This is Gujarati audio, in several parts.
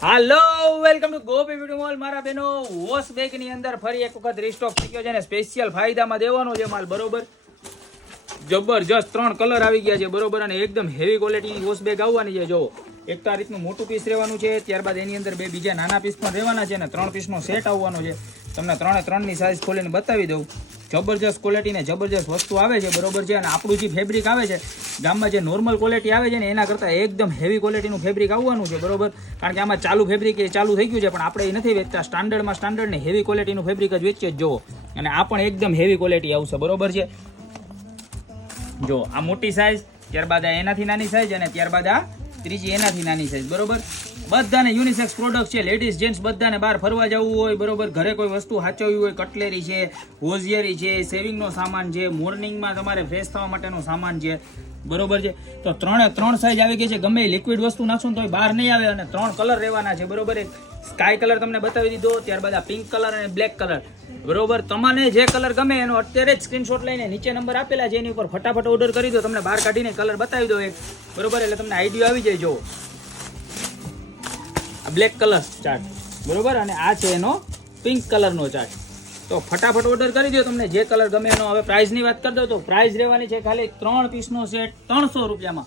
hello welcome to Gopi beauty mall મારા બેનો વોશ બેગ ની અંદર ફરી એક વખત રીસ્ટોક થઈ ગયો છે ને સ્પેશિયલ ફાયદામાં દેવાનો છે માલ બરોબર જબરજસ્ત 3 કલર આવી ગયા છે બરોબર અને એકદમ હેવી ક્વોલિટીની વોશ બેગ આવવાની છે જો એક તો આ રીતનું મોટું પીસ રહેવાનું છે ત્યારબાદ એની અંદર બે બીજા નાના પીસ પણ રહેવાના છે અને 3 પીસનો સેટ આવવાનો છે તમને 3 ની સાઈઝ ખોલીને બતાવી દઉં જબરજસ્ત ક્વોલિટી ને જબરજસ્ત વસ્તુ આવે છે બરોબર છે અને આપણું જે ફેબ્રિક આવે છે ગામમાં જે નોર્મલ ક્વોલિટી આવે છે ને એના કરતાં એકદમ હેવી ક્વોલિટીનું ફેબ્રિક આવવાનું છે બરોબર કારણ કે આમાં ચાલુ ફેબ્રિક એ ચાલુ થઈ ગયું છે પણ આપણે એ નથી વેચતા સ્ટાન્ડર્ડ ને હેવી ક્વોલિટીનું ફેબ્રિક જ વેચીએ જ જોવો અને આ પણ એકદમ હેવી ક્વોલિટી આવશે બરોબર છે જો આ મોટી સાઈઝ ત્યારબાદ આ એનાથી નાની સાઈઝ અને ત્યારબાદ આ ત્રીજી એનાથી નાની સાઈઝ બરોબર બધાને યુનિસેક્સ પ્રોડક્ટ છે લેડીઝ જેન્ટ્સ બધાને બહાર ફરવા જવું હોય બરોબર ઘરે કોઈ વસ્તુ સાચવવી હોય કટલેરી છે હોઝિયરી છે સેવિંગનો સામાન છે મોર્નિંગમાં તમારે ફ્રેશ થવા માટેનો સામાન છે બરોબર છે તો 3 સાઈઝ આવી ગઈ છે ગમે લિક્વિડ વસ્તુ નાખશો તો બહાર નહીં આવે અને 3 કલર રહેવાના છે બરોબર એક સ્કાય કલર તમને બતાવી દીધો ત્યારબાદ આ પિંક કલર અને બ્લેક કલર બરોબર તમને જે કલર ગમે એનો અત્યારે જ સ્ક્રીનશોટ લઈને નીચે નંબર આપેલા છે એની ઉપર ફટાફટ ઓર્ડર કરી દો તમને બહાર કાઢીને કલર બતાવી દો એક બરોબર એટલે તમને આઈડિયા આવી જાય જો બ્લેક કલર ચાર્ટ બરોબર અને આ છે એનો પિંક કલરનો ચાર્ટ તો ફટાફટ ઓર્ડર કરી દો તમને જે કલર ગમે એનો હવે પ્રાઇસની વાત કરી દો તો પ્રાઇસ રહેવાની છે ખાલી 3 પીસનો સેટ 300 રૂપિયામાં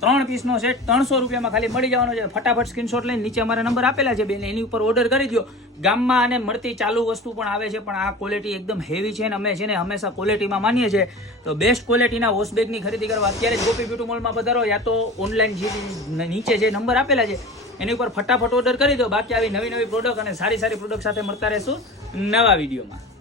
3 પીસનો સેટ 300 રૂપિયામાં ખાલી મળી જવાનો છે ફટાફટ સ્ક્રીનશોટ લઈને નીચે અમારા નંબર આપેલા છે બેન એની ઉપર ઓર્ડર કરી દો ગામમાં અને મળતી ચાલુ વસ્તુ પણ આવે છે પણ આ ક્વોલિટી એકદમ હેવી છે અને અમે છે ને હંમેશા ક્વોલિટીમાં માનીએ છીએ તો બેસ્ટ ક્વોલિટીના વોશ બેગની ખરીદી કરવા અત્યારે જ ગોપી બ્યુટી મોલમાં પધારો યા તો ઓનલાઈન જે નીચે જે નંબર આપેલા છે એની ઉપર ફટાફટ ઓર્ડર કરી દો બાકી આવી નવી પ્રોડક્ટ અને સારી પ્રોડક્ટ સાથે મળતા રહેશું નવા વિડીયોમાં